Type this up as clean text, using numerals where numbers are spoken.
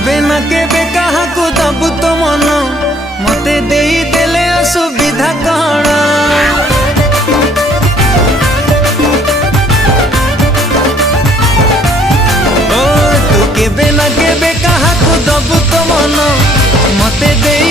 केबे ना केबे काहाकू दबु तो मन मते देई देले असुविधा कण। ओ तू केबे ना केबे काहाकू दबु तो मन मते देई